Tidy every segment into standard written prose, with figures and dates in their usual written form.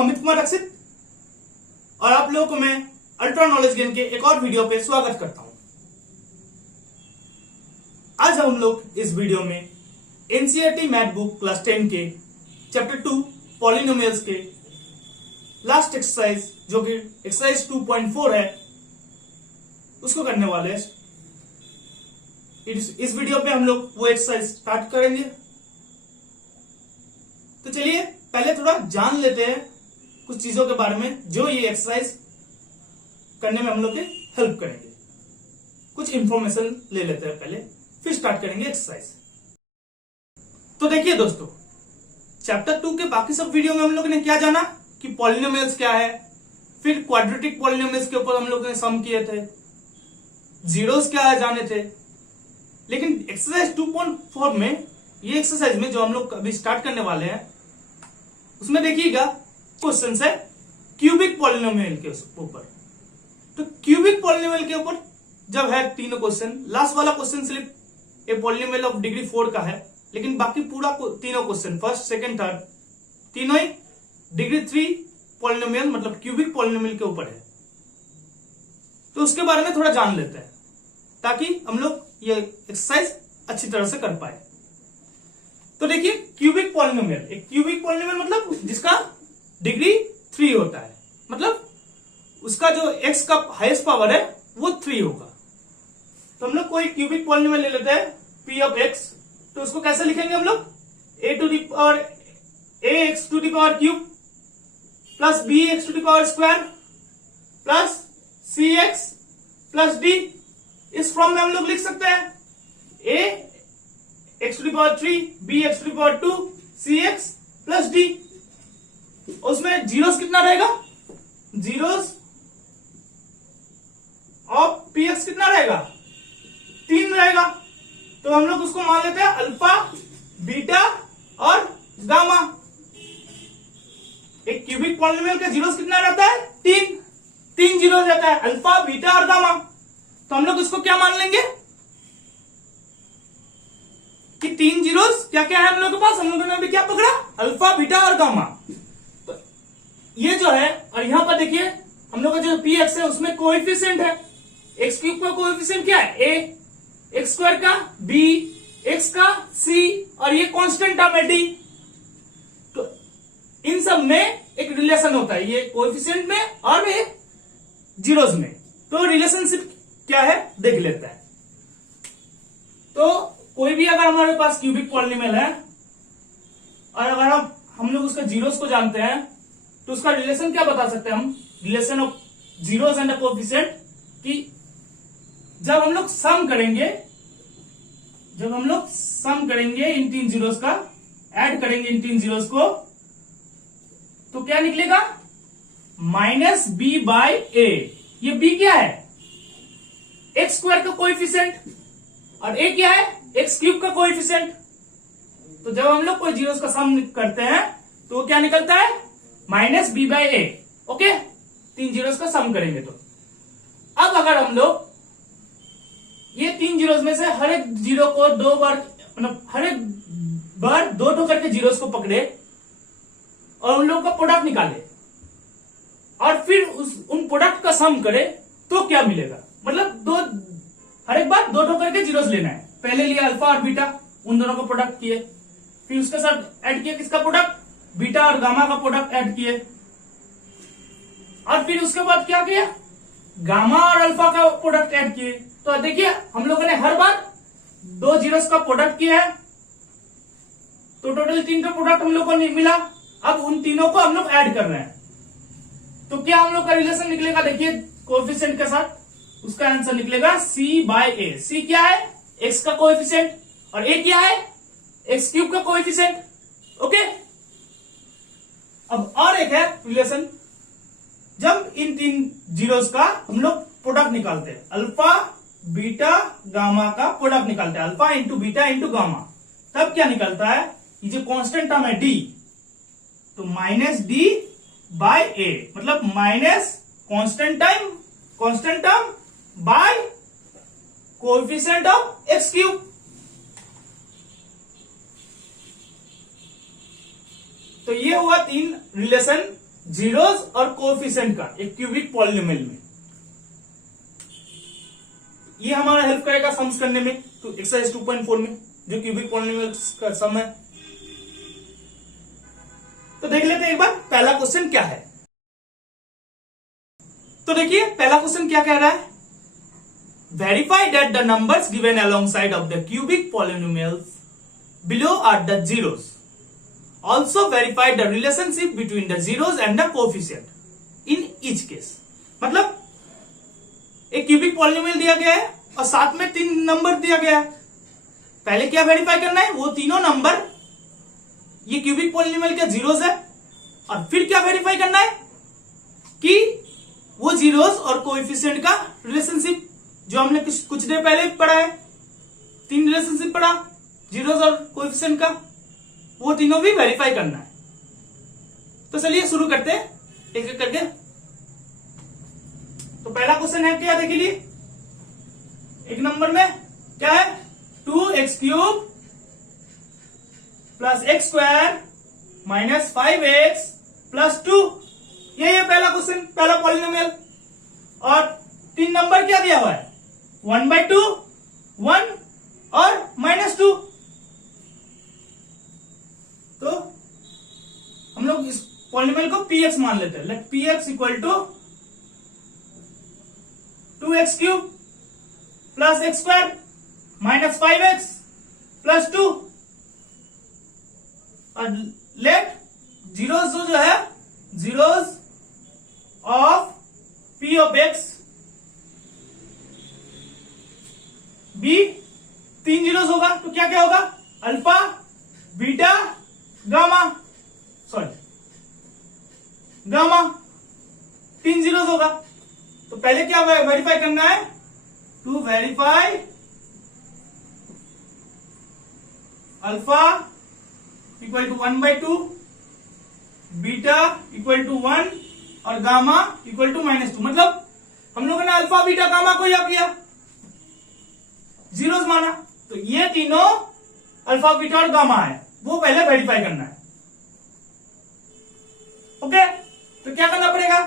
हूं अमित कुमार रक्षित और आप लोगों को मैं अल्ट्रा नॉलेज गेन के एक और वीडियो पे स्वागत करता हूं। आज हम लोग इस वीडियो में एनसीईआरटी मैथ बुक क्लास 10 के चैप्टर 2 पॉलिनोमियल्स के लास्ट एक्सरसाइज जो कि एक्सरसाइज 2.4 है उसको करने वाले हैं। इस वीडियो पे हम लोग वो एक्सरसाइज स्टार्ट करेंगे। तो चलिए पहले थोड़ा जान लेते हैं कुछ चीजों के बारे में जो ये एक्सरसाइज करने में हम लोग के हेल्प करेंगे। कुछ इंफॉर्मेशन ले लेते हैं पहले, फिर स्टार्ट करेंगे एक्सरसाइज। तो देखिए दोस्तों, चैप्टर 2 के बाकी सब वीडियो में हम लोग ने क्या जाना कि पॉलिनोमियल्स क्या है, फिर क्वाड्रेटिक पॉलिनोमियल्स के ऊपर हम लोग ने सम किए थे, जीरोस क्या है जाने थे। लेकिन एक्सरसाइज 2.4 में ये एक्सरसाइज में जो हम लोग अभी स्टार्ट करने वाले हैं उसमें देखिएगा क्वेश्चन है क्यूबिक पॉलिनोमियल के ऊपर। तो क्यूबिक पॉलिनोमियल के ऊपर जब है तीनों क्वेश्चन, लास्ट वाला क्वेश्चन सिर्फ ए पॉलिनोमियल ऑफ डिग्री 4 का है, लेकिन बाकी पूरा तीनों क्वेश्चन फर्स्ट सेकंड थर्ड तीनों ही डिग्री 3 पॉलिनोमियल मतलब क्यूबिक पॉलिनोमियल के ऊपर है। तो उसके बारे में थोड़ा जान लेते हैं ताकि हम लोग ये एक्सरसाइज अच्छी तरह से कर पाए। तो देखिए क्यूबिक पॉलिनोमियल, एक क्यूबिक पॉलिनोमियल मतलब जिसका डिग्री 3 होता है, मतलब उसका जो x का हाईएस्ट पावर है वो 3 होगा। तो हम लोग कोई क्यूबिक पॉलिनोमियल ले लेते हैं p ऑफ x। तो उसको कैसे लिखेंगे हम लोग, ax to the power cube plus bx to the power square plus cx plus d। इस फॉर्म में हम लोग लिख सकते हैं a x to the power 3 b x to the power 2 cx plus d। उसमें जीरोस कितना रहेगा, जीरोस ऑफ px कितना रहेगा, 3 रहेगा। तो हम लोग उसको मान लेते हैं अल्फा बीटा और गामा। एक क्यूबिक पॉलिनोमियल का जीरोस कितना रहता है, 3 जीरो रहता है, अल्फा बीटा और गामा। तो हम लोग इसको क्या मान लेंगे कि 3 जीरोस क्या क्या है हम लोग के पास, हम लोगों ने अभी क्या पकड़ा, अल्फा बीटा और गामा। तो ये जो है, और यहां पर देखिए हम लोग का जो पी एक्स है उसमें कोएफिशिएंट है, एक्स क्यूब का कोएफिशिएंट क्या है a, एक्स स्क्वायर का b, एक्स का c और ये कांस्टेंट टर्म है d। तो इन सब में एक रिलेशन होता है, ये कोएफिशिएंट में और ये जीरोस में। तो रिलेशनशिप क्या है देख लेते हैं। तो कोई भी अगर हमारे पास क्यूबिक पॉलिनोमियल है और अगर हम लोग उसका जीरोस को जानते हैं तो उसका रिलेशन क्या बता सकते हैं हम, relation of zeros and coefficient, कि जब हम लोग सम करेंगे इन 3 जीरोस का, ऐड करेंगे इन 3 जीरोस को, तो क्या निकलेगा माइनस बी बाई ए। ये बी क्या है, एक्स स्क्वायर का कोएफिशिएंट, और ए क्या है, एक्स क्यूब का कोएफिशिएंट। तो जब हम लोग कोई जीरोस का सम करते हैं तो वो क्या निकलता है, minus B by A. Okay, 3 zeros का सम करेंगे तो अब अगर हम लोग ये 3 जीरोस में से हर एक जीरो को 2 बार, मतलब हर एक बार 2 करके जीरोस को पकड़े और उन लोगों का प्रोडक्ट निकाले और फिर उन प्रोडक्ट का सम करे तो क्या मिलेगा, मतलब हर एक बार 2 करके जीरोस लेना है। पहले लिया अल्फा और बीटा, उन दोनों का प्रोडक्ट किए, फिर उसके साथ ऐड किया किसका प्रोडक्ट, बीटा और गामा का प्रोडक्ट ऐड किए, और फिर उसके बाद क्या किया, गामा और अल्फा का प्रोडक्ट ऐड किए। तो देखिए हम लोगों ने हर बार 2 जीरोस का प्रोडक्ट किया है, तो टोटल 3 का प्रोडक्ट हम लोग को मिला। अब उन तीनों को हम लोग ऐड कर रहे हैं, तो क्या हम लोग का रिलेशन निकलेगा, देखिए कोएफिशिएंट के साथ उसका आंसर निकलेगा c बाय ए। c क्या है, x का कोएफिशिएंट, और a क्या है, एक्स क्यूब का कोएफिशिएंट। ओके, अब और एक है रिलेशन, जब इन 3 जीरोस का हम लोग प्रोडक्ट निकालते हैं, अल्फा बीटा गामा का प्रोडक्ट निकालते हैं, alpha into beta into gamma, तब क्या निकलता है, ये जो कांस्टेंट टर्म है d, तो माइनस d बाय ए, मतलब minus constant term by coefficient of x cube. तो ये हुआ 3 रिलेशन जीरोस और कोएफिशिएंट का एक क्यूबिक पॉलिनोमियल में। ये हमारा हेल्प करेगा सम्स करने में, तो एक्सरसाइज 2.4 में जो क्यूबिक पॉलिनोमियल का सम है। तो देख लेते हैं एक बार पहला क्वेश्चन क्या है। तो देखिए पहला क्वेश्चन क्या कह रहा है, verify that the numbers given alongside of the cubic polynomials below are the zeros. Also verify the relationship between the zeros and the coefficient in each case. मतलब एक क्यूबिक पॉलिनोमियल दिया गया है और साथ में 3 नंबर दिया गया है। पहले क्या वेरीफाई करना है, वो तीनों नंबर ये क्यूबिक पॉलिनोमियल के जीरोस है, और फिर क्या वेरीफाई करना है कि वो जीरोस और कोएफिशिएंट का रिलेशनशिप जो हमने कुछ देर पहले पढ़ा है, 3 रिलेशनशिप पढ़ा जीरोस और कोएफिशिएंट का, वो तीनों भी वेरीफाई करना है। तो चलिए शुरू करते हैं एक एक करके। तो पहला क्वेश्चन है क्या, देखिए एक नंबर में क्या है, 2x³ plus x² minus 5x plus 2। ये पहला क्वेश्चन, पहला पॉलिनोमियल। और 3 नंबर क्या दिया हुआ है, 1/2, 1 और -2। तो हम लोग इस पॉलिनोमियल को px मान लेते हैं। Let px equal to 2x³ plus x² minus 5x plus 2। और लेट जीरोस जो है, zeros of p of x b, 3 zeros होगा तो क्या क्या होगा, alpha beta gamma, gamma 3 zeros होगा। तो पहले क्या वेरीफाई करना है, to verify alpha equal to 1/2, beta equal to 1 और गामा इक्वल टू -2। मतलब हम लोगों ने अल्फा बीटा गामा को क्या किया, जीरोस माना। तो ये तीनों अल्फा बीटा और गामा है, वो पहले वेरीफाई करना है। ओके, तो क्या करना पड़ेगा,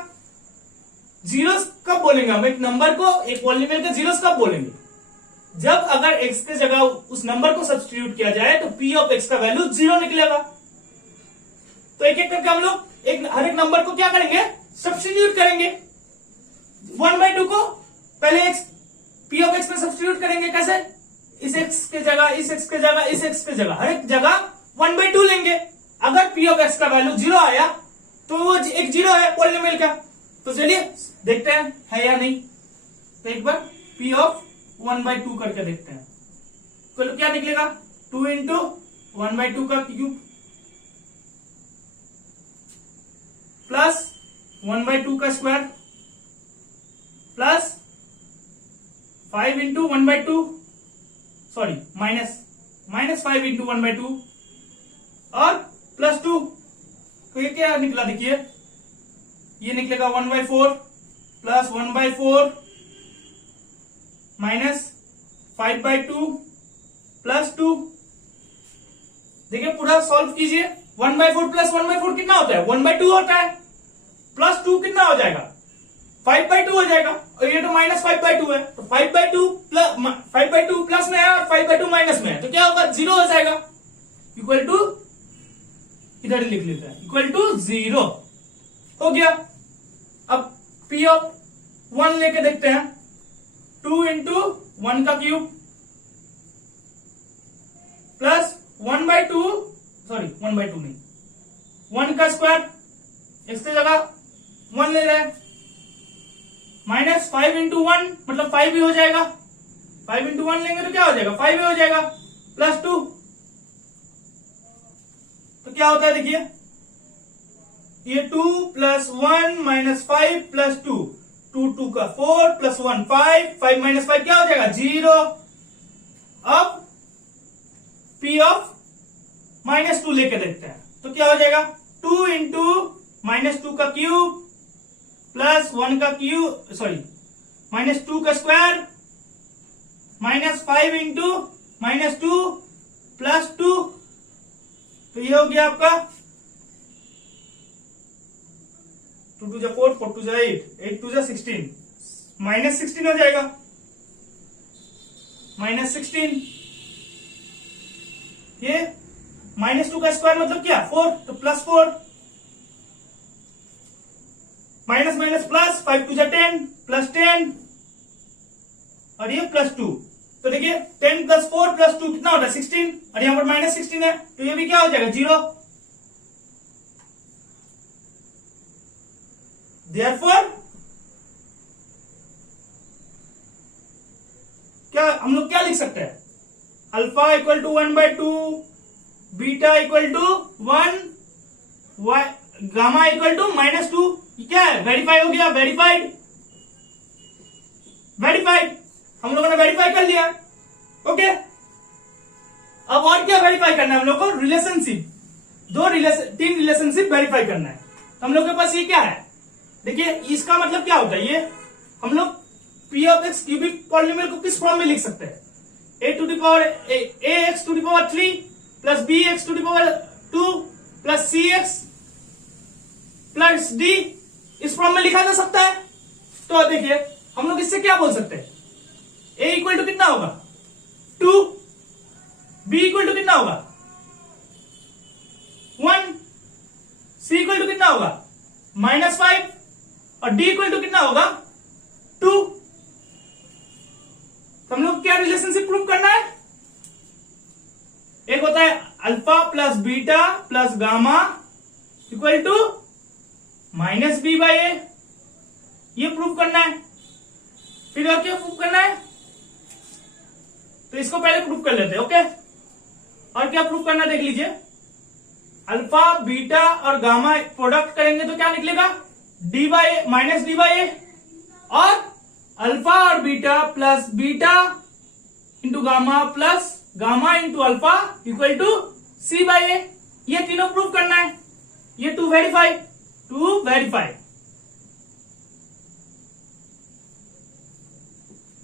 जीरोस कब बोलेंगे हम एक नंबर को, एक पॉलिनोमियल के जीरोस कब बोलेंगे, जब अगर x के जगह उस नंबर को सब्स्टिट्यूट किया जाए तो p ऑफ x का वैल्यू 0 निकलेगा। तो एक एक करके हम लोग हर एक नंबर को क्या करेंगे, सब्स्टिट्यूट करेंगे। 1/2 को पहले p ऑफ x में सब्स्टिट्यूट करेंगे, कैसे, इस x के जगह, इस x के जगह, इस x के जगह, हर एक जगह 1/2 लेंगे। अगर p ऑफ x का वैल्यू 0 आया तो वो एक 0 है पॉलिनोमियल का। तो चलिए देखते हैं है या नहीं। तो एक बार p ऑफ 1/2 करके देखते हैं, तो क्या निकलेगा, 2 इंटू 1/2 का क्यूब प्लस 1/2 का square plus 5 into 1/2, sorry minus 5 into 1/2 और प्लस 2। तो ये क्या निकला, देखिए ये निकलेगा 1/4 प्लस 1/4 माइनस 5/2 प्लस 2। देखिए पूरा सॉल्व कीजिए, 1/4 प्लस 1/4 कितना होता है, 1/2 होता है, प्लस 2 कितना हो जाएगा, 5/2 हो जाएगा, और ये तो माइनस 5/2 है। तो 5/2 प्लस में है और 5/2 माइनस में है, तो क्या होगा, 0 हो जाएगा, इक्वल टू, इधर लिख लेते हैं, इक्वल टू 0 हो गया। अब p ऑफ 1 लेके देखते हैं, 2 इंटू 1 का क्यूब प्लस 1/2, सॉरी 1/2 नहीं, 1 का स्क्वायर, इसकी जगह 1 ले रहे हैं, माइनस 5 इंटू 1 मतलब 5 ही हो जाएगा, 5 इंटू 1 लेंगे तो क्या हो जाएगा, 5 ही हो जाएगा, प्लस 2। तो क्या होता है, देखिए ये 2 प्लस 1 माइनस 5 प्लस 2, 2 का 4 प्लस 1 5 माइनस 5 क्या हो जाएगा, 0। अब p ऑफ -2 लेके देखते हैं, तो क्या हो जाएगा, 2 इंटू -2 का क्यूब प्लस 1 का क्यूब, सॉरी -2 का स्क्वायर माइनस 5 इंटू -2 प्लस 2। तो ये हो गया आपका 2 2 जा 4, 4 2 जा 8, 8 2 जा 16, -16 हो जाएगा, -16। ये -2 का स्क्वायर मतलब क्या 4, तो +4, माइनस माइनस प्लस, 5 2 जा 10, +10, और ये +2। तो देखिए 10 + 4 + 2 कितना होता है 16, और यहां पर -16 है, तो ये भी क्या हो जाएगा 0। Therefore क्या हम लोग क्या लिख सकते हैं, alpha equal to 1/2, beta equal to 1, gamma equal to -2। क्या है, वेरीफाई हो गया, वेरीफाइड, वेरीफाइड, हम लोगों ने वेरीफाई कर लिया। ओके, अब और क्या वेरीफाई करना है हम लोग को, रिलेशनशिप, 3 रिलेशनशिप वेरीफाई करना है। तो हम लोग के पास ये क्या है, देखिए इसका मतलब क्या होता है, ये हम लोग P of X cubic polynomial को किस फॉर्म में लिख सकते हैं, ax to the power 3 plus bx to the power 2 plus cx plus d, इस फॉर्म में लिखा जा सकता है। तो देखिए हम लोग इससे क्या बोल सकते हैं, a इक्वल टू कितना होगा 2, b इक्वल टू कितना होगा 1, c इक्वल टू कितना होगा -5, और d इक्वल टू कितना होगा 2। तो हम लोग क्या रिलेशनशिप प्रूव करना है, एक होता है alpha plus beta plus gamma equal to -b/a, ये प्रूव करना है। फिर और क्या प्रूव करना है, तो इसको पहले प्रूव कर लेते हैं। ओके, और क्या प्रूव करना देख लीजिए, अल्फा बीटा और गामा प्रोडक्ट करेंगे तो क्या निकलेगा -d/a, और अल्फा और beta plus beta into gamma plus gamma into alpha equal to c/a, ये तीनों प्रूव करना है। ये टू वेरीफाई,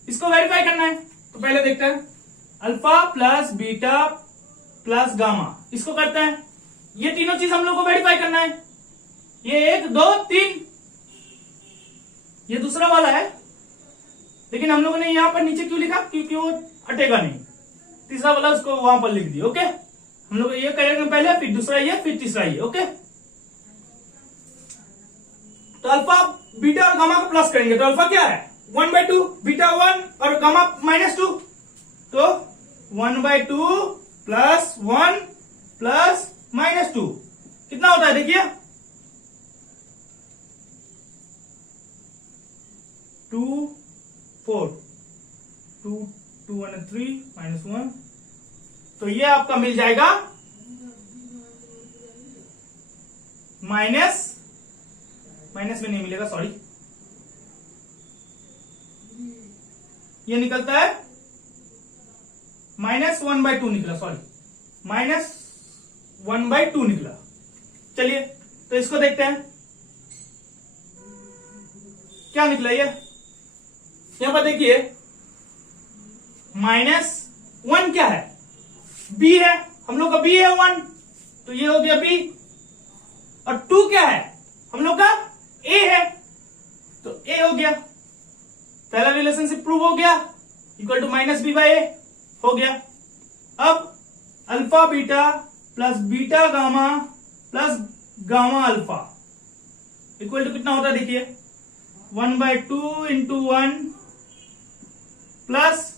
इसको वेरीफाई करना है। तो पहले देखते हैं, alpha plus beta plus gamma, इसको करते हैं। ये तीनों चीज हम लोग को वेरीफाई करना है, ये 1 2 3, ये दूसरा वाला है, लेकिन हम लोगों ने यहां पर नीचे क्यों लिखा, क्योंकि वो हटेगा नहीं। तीसरा वाला उसको वहां पर लिख दिया। ओके, हम लोग ये करेंगे पहले, फिर दूसरा ये, फिर तीसरा ये। ओके, तो अल्फा बीटा और गामा को प्लस करेंगे, तो अल्फा क्या है 1/2, बीटा 1 और गामा -2, तो 1/2 प्लस 1 प्लस -2 कितना होता है, देखिए 2 4, 2 2 1 3 -1, तो ये आपका मिल जाएगा माइनस में नहीं मिलेगा, सॉरी, ये निकलता है -1/2 निकला, सॉरी -1/2 निकला। चलिए तो इसको देखते हैं क्या निकला। ये यहां पर देखिए -1 क्या है, b है, हम लोग का b है 1, तो ये हो गया b, और 2 क्या है हम लोग का a है, तो a हो गया, पहला रिलेशनशिप प्रूव हो गया, इक्वल टू -b/a हो गया। अब alpha beta plus beta gamma plus gamma alpha equal to कितना होता है, देखिए 1/2 इंटू 1 प्लस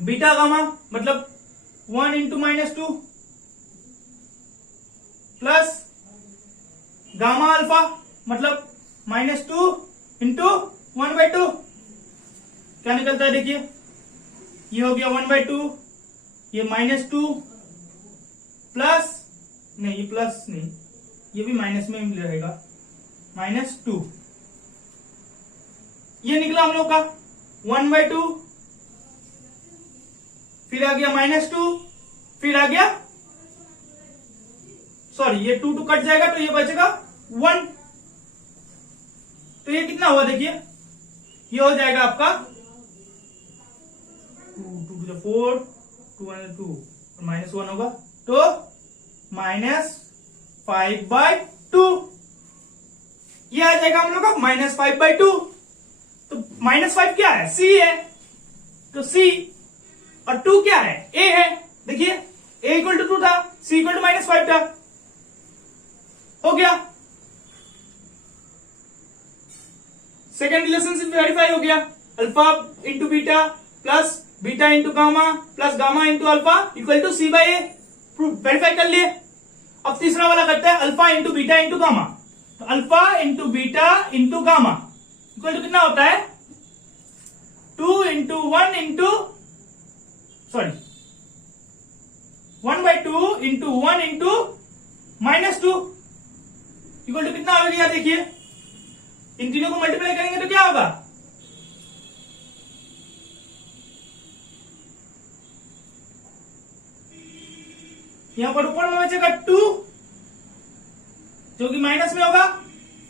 बीटा गामा मतलब 1 इंटू -2 प्लस गामा अल्फा मतलब -2 इंटू 1/2, क्या निकलता है, देखिए ये हो गया 1/2, ये -2 प्लस, नहीं ये प्लस नहीं, ये भी माइनस में रहेगा, -2, ये निकला हम लोग का 1/2, फिर आ गया -2, फिर आ गया, सॉरी ये 2 कट जाएगा तो ये बचेगा 1, तो ये कितना हुआ, देखिए ये हो जाएगा आपका 2 2 4, 2 2 -1 होगा, तो -5/2 2, ये आ जाएगा हम लोग का -5/2। तो -5 क्या है? C है, तो C और 2 क्या है? A है। देखिए A इक्वल टू 2 था, C इक्वल टू -5 था। हो गया, सेकेंड रिलेशनशिप वेरीफाई हो गया। Alpha into beta plus beta into gamma plus gamma into alpha equal to C/A, verify कर लिए। अब तीसरा वाला करते हैं, alpha into beta into gamma. तो alpha into beta into gamma equal to कितना होता है? 2 into 1 into sorry 1/2 into 1 into -2 equal to कितना हो गया? देखिए इन तीनों को मल्टीप्लाई करेंगे तो क्या होगा? यहां पर ऊपर में बचेगा 2 जो कि माइनस में होगा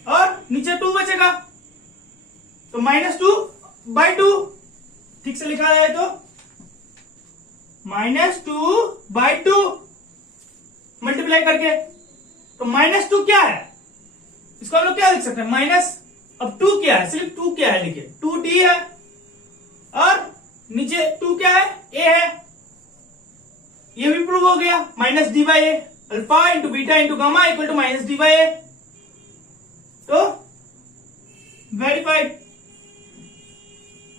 और नीचे 2 बचेगा, तो -2/2 ठीक से लिखा है तो -2/2 मल्टीप्लाई करके। तो -2 क्या है? इसको हम लोग क्या लिख सकते हैं? माइनस, अब 2 क्या है? सिर्फ 2 क्या है लिखिए, 2D है और नीचे 2 क्या है? A है। ये भी प्रूव हो गया, -D/A। Alpha into beta into gamma equal to -D/A, तो वेरीफाइड।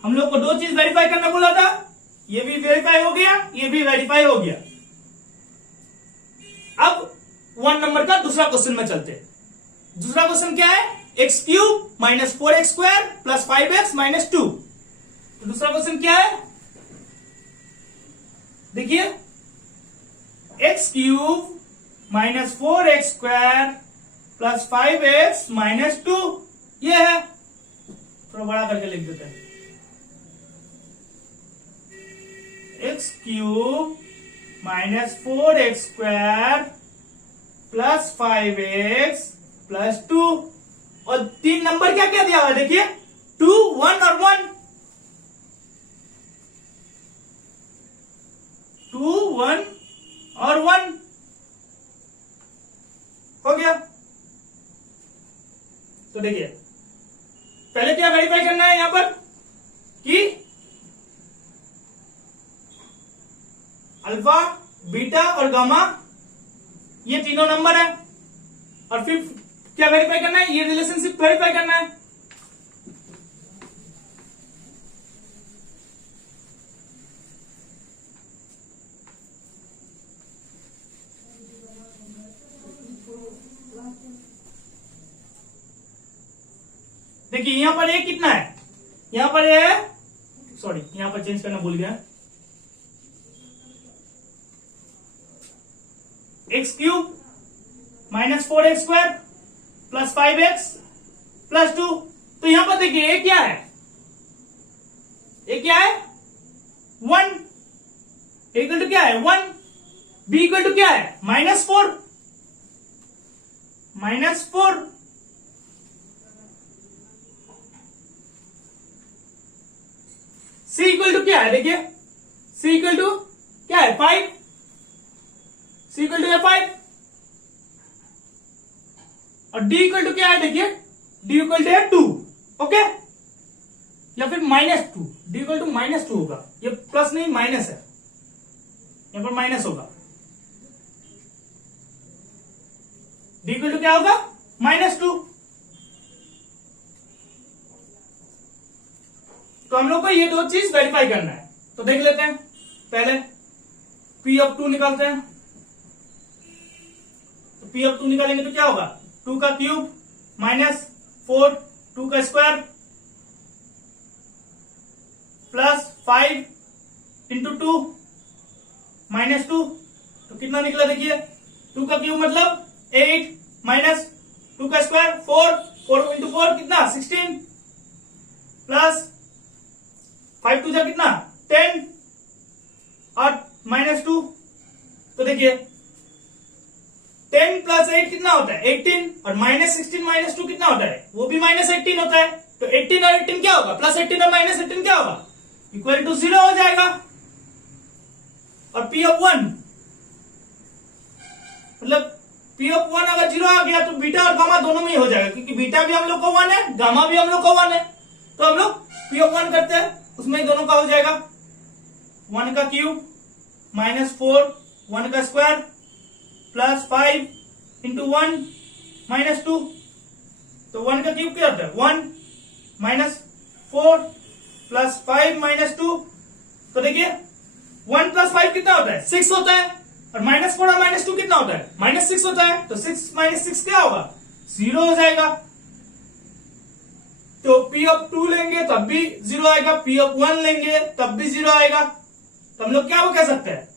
हम लोग को 2 चीज वेरीफाई करना बोला था, ये भी वेरीफाई हो गया, ये भी वेरीफाई हो गया। अब 1 नंबर का दूसरा क्वेश्चन में चलते हैं। दूसरा क्वेश्चन क्या है? x³ -4x² plus 5x -2। तो दूसरा क्वेश्चन क्या है? देखिए x³ -4x² प्लस 5x -2 ये है, थोड़ा बड़ा करके लिख देते हैं। x³ -4x² plus 5x plus 2 और 3 नंबर क्या क्या दिया हुआ है? देखिए 2, 1 और 1, 2, 1 और 1 हो गया। तो देखिए पहले क्या वेरीफाई करना है यहां पर कि अल्फा बीटा और गामा ये तीनों नंबर है, और फिर क्या वेरीफाई करना है? ये रिलेशनशिप वेरीफाई करना है। देखिए यहां पर ये कितना है? यहां पर ये है, सॉरी यहां पर चेंज करना भूल गया, x³ -4x² plus 5x plus 2। तो यहां पर देखिए ये क्या है? ये क्या है? 1 इक्वल टू क्या है? 1। b इक्वल टू क्या है? -4 -4। c इक्वल टू क्या है? देखिए c इक्वल टू क्या है? 5। c इक्वल टू है 5 और d इक्वल टू क्या है? देखिए d इक्वल टू है 2। ओके, या फिर -2, d इक्वल टू -2 होगा, ये प्लस नहीं माइनस है, यहां पर माइनस होगा। d इक्वल टू क्या होगा? -2। तो हम लोग को ये 2 चीज वेरीफाई करना है, तो देख लेते हैं। पहले P(2) निकालते हैं। तो P(2) निकालेंगे तो क्या होगा? 2 का क्यूब -4, 2 का स्क्वायर प्लस 5 इंटू 2 -2, तो कितना निकला? देखिए 2 का क्यूब मतलब 8 माइनस 2 का स्क्वायर 4 इंटू 4 कितना? 16 प्लस 5 2 जा कितना? 10 और -2। तो देखिए 10 प्लस 8 कितना होता है? 18 और -16 -2 कितना होता है? वो भी -18 होता है। तो 18 और 18 क्या होगा? +18 और -18 क्या होगा? इक्वल टू 0 हो जाएगा। और P(1) मतलब पी ऑफ 1 अगर 0 आ गया तो बीटा और गामा दोनों में ही हो जाएगा, क्योंकि बीटा भी हम लोग का 1 है, गामा भी हम लोग का 1 है। तो हम लोग पी ऑफ 1 करते हैं, उसमें ही दोनों का हो जाएगा। 1 का क्यूब माइनस 4, 1 का स्क्वायर प्लस 5 इंटू 1 माइनस 2। तो 1 का क्यूब क्या होता है? 1 माइनस 4 प्लस 5 माइनस 2। तो देखिए 1 प्लस 5 कितना होता है? 6 होता है, और माइनस 4 और माइनस 2 कितना होता है? -6 होता है। तो 6 माइनस 6 क्या होगा? 0 हो जाएगा। तो P ऑफ 2 लेंगे तब भी 0 आएगा, P ऑफ 1 लेंगे तब भी 0 आएगा। तो हम लोग क्या वो कह सकते हैं?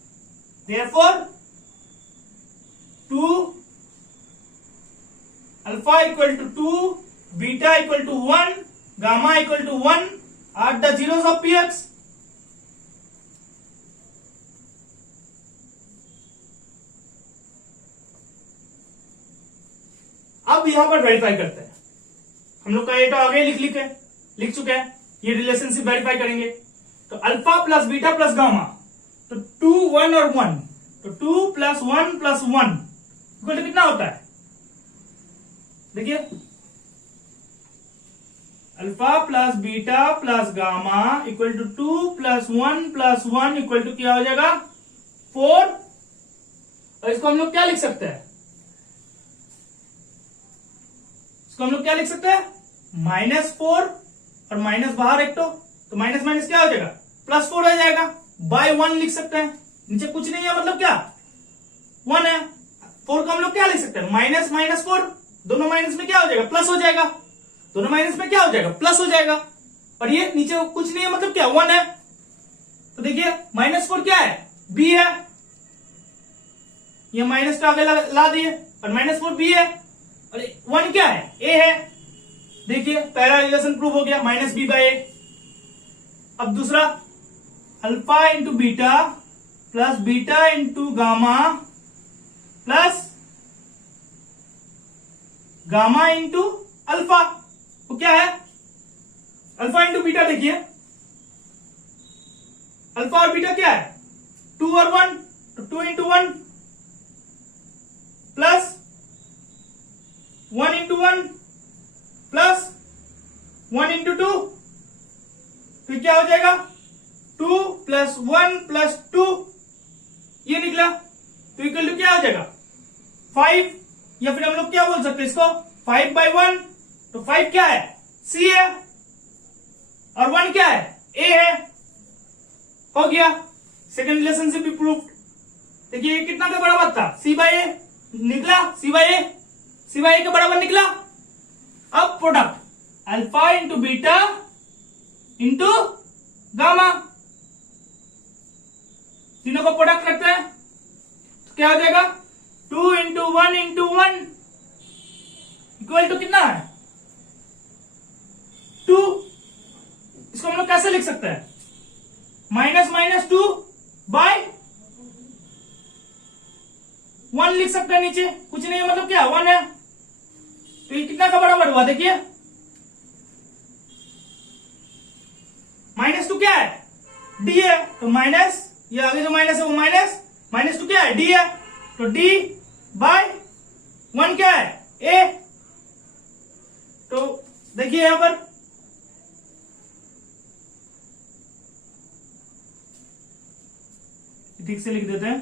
Therefore 2 alpha equal to 2, beta equal to 1, gamma equal to 1 are the zeros of Px। अब यहां पर वेरीफाई करते हैं। हम लोग का ये तो आगे लिख चुके हैं, ये रिलेशनशिप वेरीफाई करेंगे। तो alpha plus beta plus gamma, तो 2, 1 और 1, तो 2 प्लस 1 प्लस 1 इक्वल टू कितना होता है? देखिए alpha plus beta plus gamma equal to 2 plus 1 equal to क्या हो जाएगा? 4। और इसको हम लोग क्या लिख सकते हैं? इसको हम लोग क्या लिख सकते हैं? -4 और माइनस बाहर एक तो माइनस माइनस क्या हो जाएगा? +4 हो जाएगा। बाय 1 लिख सकते हैं, नीचे कुछ नहीं है, मतलब क्या 1 है। 4 को हम लोग क्या लिख सकते हैं? -4, दोनों माइनस में क्या हो जाएगा? प्लस हो जाएगा। दोनों माइनस में क्या हो जाएगा? प्लस हो जाएगा। और ये नीचे कुछ नहीं है, मतलब क्या 1 है। तो देखिए -4 क्या है? बी है, ये माइनस का आगे ला दिए, और -4 बी है, और 1 क्या है? ए है। देखिए पहला रिलेशन प्रूव हो गया, -b/a। अब दूसरा alpha into beta plus beta into gamma plus gamma into alpha, वो क्या है? Alpha into beta. देखिए अल्फा और बीटा क्या है? 2 और 1, तो 2 into 1 plus 1 into 1 plus 1 into 2, फिर क्या हो जाएगा? 2 प्लस 1 प्लस 2, ये निकला। तो इक्वल टू क्या हो जाएगा? 5, या फिर हम लोग क्या बोल सकते हैं इसको? 5/1। तो 5 क्या है? सी है, और 1 क्या है? ए है। हो गया, सेकेंड रिलेशनशिप भी प्रूव्ड। देखिए ये कितना का बराबर था? c/a निकला, c/a के बराबर निकला। अब product alpha into beta into gamma, तीनों को प्रोडक्ट करते हैं तो क्या हो जाएगा? 2 इंटू 1 इंटू 1 इक्वल टू कितना है? 2। इसको हम लोग कैसे लिख सकते हैं? -2 बाय 1 लिख सकते हैं, नीचे कुछ नहीं है, मतलब क्या 1 है। तो ये कितना का बराबर हुआ? देखिए -2 क्या है? डी है, तो माइनस, ये आगे जो माइनस है वो -2 क्या है? डी है, तो डी बाय 1 क्या है? ए। तो देखिए यहां पर ठीक से लिख देते हैं,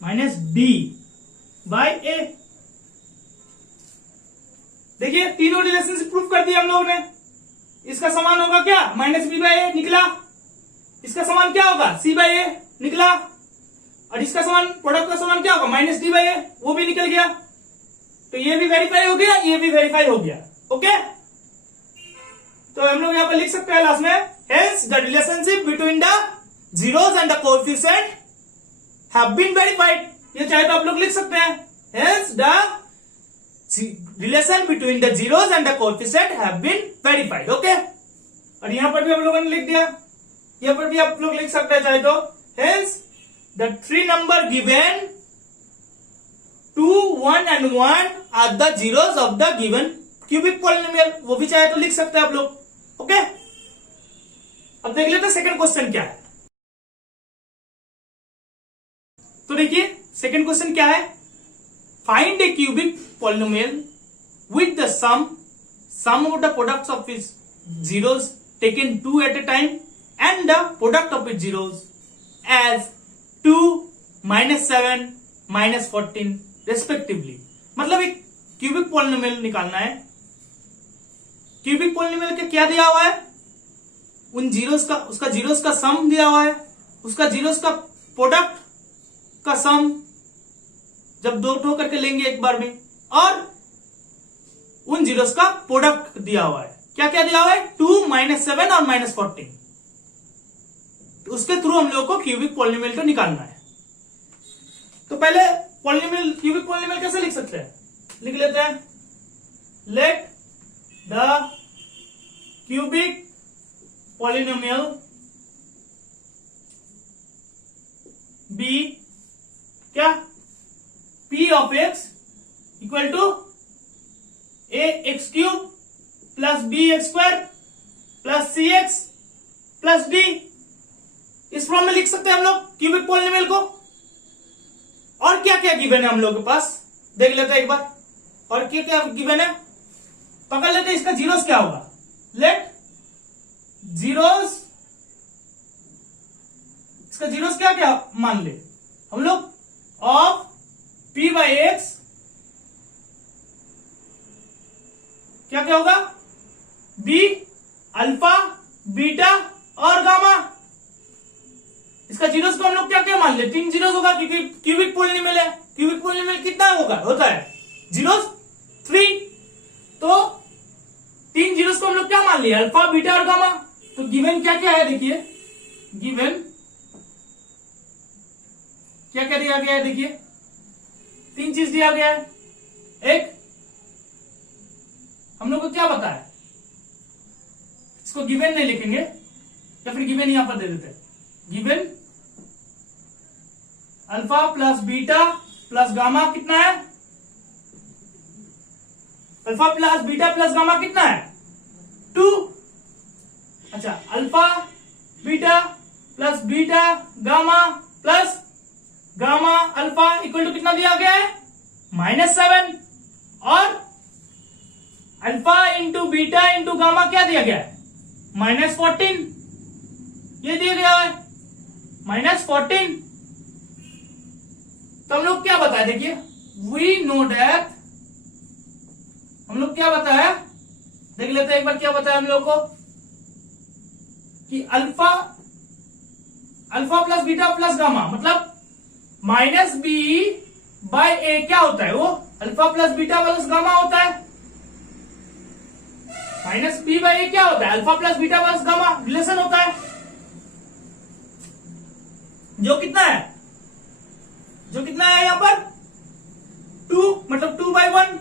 -d बाय ए। देखिए तीनों रिलेशनशिप प्रूफ कर दिया हम लोगों ने। इसका समान होगा क्या? -b/a निकला। इसका समान क्या होगा? c/a निकला। और इसका समान, प्रोडक्ट का समान क्या होगा? -d/a, वो भी निकल गया। तो ये भी वेरीफाई हो गया, ये भी वेरीफाई हो गया। ओके, तो हम लोग यहां पर लिख सकते हैं लास्ट में, hence the relationship between the zeros and the coefficient have been verified. ये चाहे तो आप लोग लिख सकते हैं, hence the relation between the zeros and the coefficient have been verified. Okay, और यहां पर भी हम लोगों ने लिख दिया, यहां पर भी आप लोग लिख सकते हैं चाहे तो, hence the 3 number given 2, 1 and 1 are the zeros of the given cubic polynomial, वो भी चाहे तो लिख सकते हैं आप लोग। ओके, अब देख लेते हैं सेकंड क्वेश्चन क्या है। तो देखिए सेकंड क्वेश्चन क्या है? Find A cubic polynomial with the sum of the products of its zeros taken 2 at a time and the product of its zeros as 2, -7, -14 respectively. मतलब एक क्यूबिक पॉलिनोमियल निकालना है. क्यूबिक पॉलिनोमियल के क्या दिया हुआ है? उन जीरोस का, उसका जीरोस का सम दिया हुआ है, उसका जीरोस का प्रोडक्ट का सम जब दो ठो करके लेंगे एक बार में, और उन जीरोस का प्रोडक्ट दिया हुआ है. क्या क्या दिया हुआ है? 2, -7 और -14. उसके थ्रू हम लोग को क्यूबिक पॉलिनोमियल को निकालना है. तो पहले पॉलिनोमियल, क्यूबिक पॉलिनोमियल कैसे लिख सकते हैं? लिख लेते हैं. Let the cubic polynomial be क्या? p of x equal to a x cube plus b x square plus c x plus d. इस फॉर्म में लिख सकते हैं हम लोग क्यूबिक पॉलिनोमियल को. और क्या क्या गिवन है हम लोग के पास, देख लेते हैं एक बार. और क्या क्या गिवन है पकड़ लेते हैं. इसका जीरोस क्या होगा? लेट जीरोस, इसका जीरोस क्या क्या मान ले हम लोग? ऑफ p बाई एक्स क्या क्या होगा? बी, अल्फा, बीटा और गामा. इसका जीरोस को हम लोग क्या क्या मान ले? 3 जीरोस होगा क्योंकि क्यूबिक पॉलिनोमियल है. क्यूबिक पॉलिनोमियल कितना होता है? जीरोस 3. तो 3 जीरोस को हम लोग क्या मान लिए? अल्फा, बीटा और गामा. तो गिवन क्या क्या है देखिए. गिवन क्या क्या दिया गया है देखिए. 3 चीज दिया गया है. एक, हम लोग को क्या पता है? इसको गिवन नहीं लिखेंगे या फिर गिवन यहां पर दे देते हैं. Given alpha plus beta plus gamma कितना है? Alpha plus beta plus gamma कितना है? 2. अच्छा, alpha beta plus beta gamma plus gamma alpha equal to कितना दिया गया है? -7. और alpha into beta into gamma क्या दिया गया है? -14. ये दिया गया है -14. तो हम लोग क्या बताए देखिए. वी नो दैट, हम लोग क्या बताया देख लेते हैं एक बार. क्या बताया हम लोग को कि alpha plus beta plus gamma मतलब -b बाय a क्या होता है? वो alpha plus beta plus gamma होता है. -b बाय a क्या होता है? Alpha plus beta plus gamma relation होता है. जो कितना है? जो कितना है यहां पर? 2, मतलब 2/1.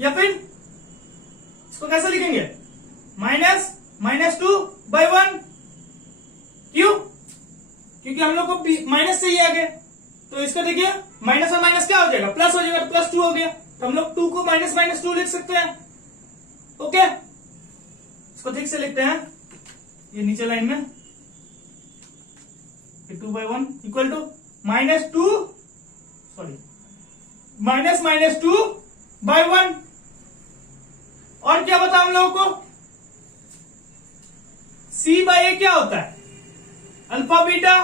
या फिर इसको कैसे लिखेंगे? -2/1. क्यों? क्योंकि हम लोग को माइनस चाहिए आगे. तो इसका देखिए माइनस और माइनस क्या हो जाएगा? प्लस हो जाएगा. तो +2 हो गया. तो हम लोग 2 को -2 लिख सकते हैं. ओके, इसको ठीक से लिखते हैं. ये नीचे लाइन में 2/1 इक्वल टू -2/1. और क्या बता हम लोगों को? c बाय a क्या होता है? Alpha beta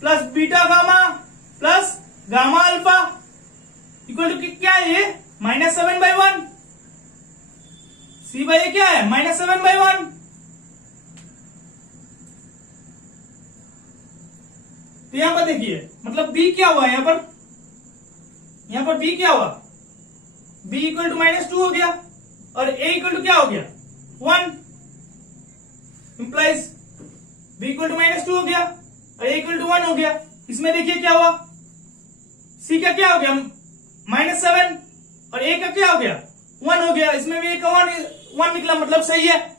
plus beta gamma plus gamma alpha equal to क्या है? ये -7/1. c बाय a क्या है? -7/1. तो यहां पर देखिए मतलब b क्या हुआ यहां पर? यहां पर b क्या हुआ? b इक्वल टू -2 हो गया और a इक्वल टू क्या हो गया? 1. इंप्लाइज b इक्वल टू -2 हो गया और a इक्वल टू 1 हो गया. इसमें देखिए क्या हुआ? c का क्या हो गया? -7 और a का क्या हो गया? 1 हो गया. इसमें भी a का 1 निकला मतलब सही है.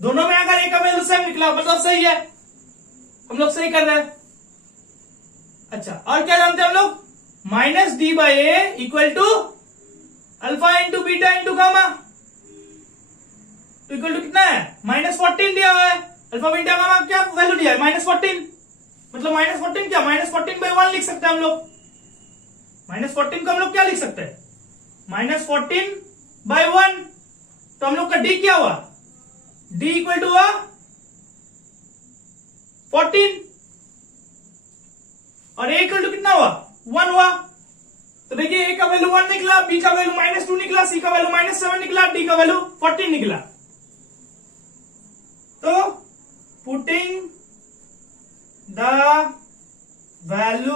दोनों में अगर a का वैल्यू सेम निकला मतलब सही है. हम लोग सही कर रहे हैं. अच्छा, और क्या जानते हैं हम लोग? -d by a equal to alpha into beta into gamma. तो इक्वल टू कितना है? -14 दिया हुआ है. अल्फा बीटा गामा क्या वैल्यू दिया है? -14. मतलब -14 क्या? -14/1 लिख सकते हैं हम लोग. -14 को हम लोग क्या लिख सकते हैं, -14/1। तो हम लोग का डी क्या हुआ, डी इक्वल टू हुआ 14 और ए इक्वल टू कितना हुआ, 1 हुआ। तो देखिए ए का वैल्यू 1 निकला, बी का वैल्यू -2 निकला, सी का वैल्यू -7 निकला, डी का वैल्यू 14 निकला। तो putting the value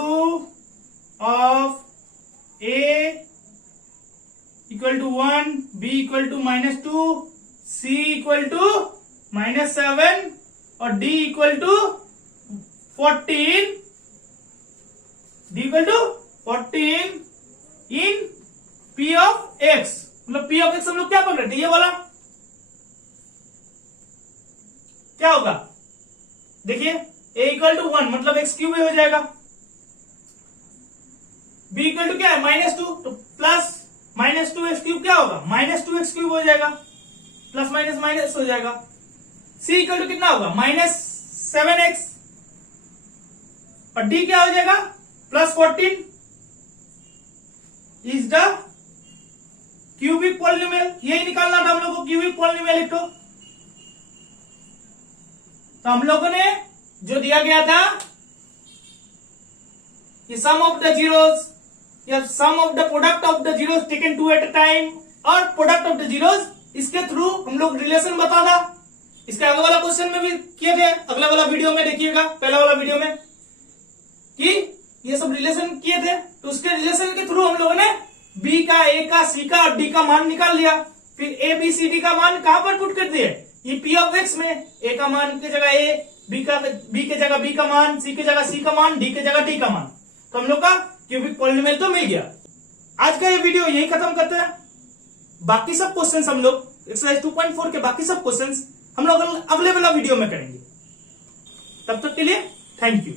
of a equal to 1, b equal to -2, c equal to -7 और d equal to 14, d equal to 14 in p of x. मतलब पी ऑफ एक्स हम लोग क्या पकड़ रहे थे, ये वाला क्या होगा, देखिए a इक्वल टू 1 मतलब एक्स क्यूब हो जाएगा, b इक्वल टू क्या है -2, तो प्लस -2x क्यूब क्या होगा, -2x क्यूब हो जाएगा, प्लस माइनस माइनस हो जाएगा। c इक्वल टू कितना होगा, -7x और d क्या हो जाएगा, +14 इज द क्यूबिक पॉलिनोमियल। यही निकालना था हम लोग को, क्यूबिक पॉलिनोमियल एक तो हम लोगों ने जो दिया गया था कि सम ऑफ द जीरोस या sum of the product of the zeros taken 2 at a time और प्रोडक्ट ऑफ द जीरोस, इसके थ्रू हम लोग रिलेशन बता था। इसके आगे वाला क्वेश्चन में भी किए थे, अगला वाला वीडियो में देखिएगा, पहला वाला वीडियो में कि ये सब रिलेशन किए थे। तो उसके रिलेशन के थ्रू हम लोगों ने बी का, ए का, सी का और डी का मान निकाल लिया। फिर ए बी सी डी का मान कहां पर पुट कर दिए, ये पी ऑफ एक्स में। ए का मान की जगह ए, बी के जगह बी का मान, सी की जगह सी का मान, डी के जगह डी का मान। तो हम लोग का क्यूबिक पॉलिनोमियल तो मिल गया। आज का ये वीडियो यही खत्म करते हैं। बाकी सब क्वेश्चंस हम लोग एक्सरसाइज 2.4 के बाकी सब क्वेश्चंस हम लोग अगले वाला वीडियो में करेंगे। तब तक के लिए थैंक यू।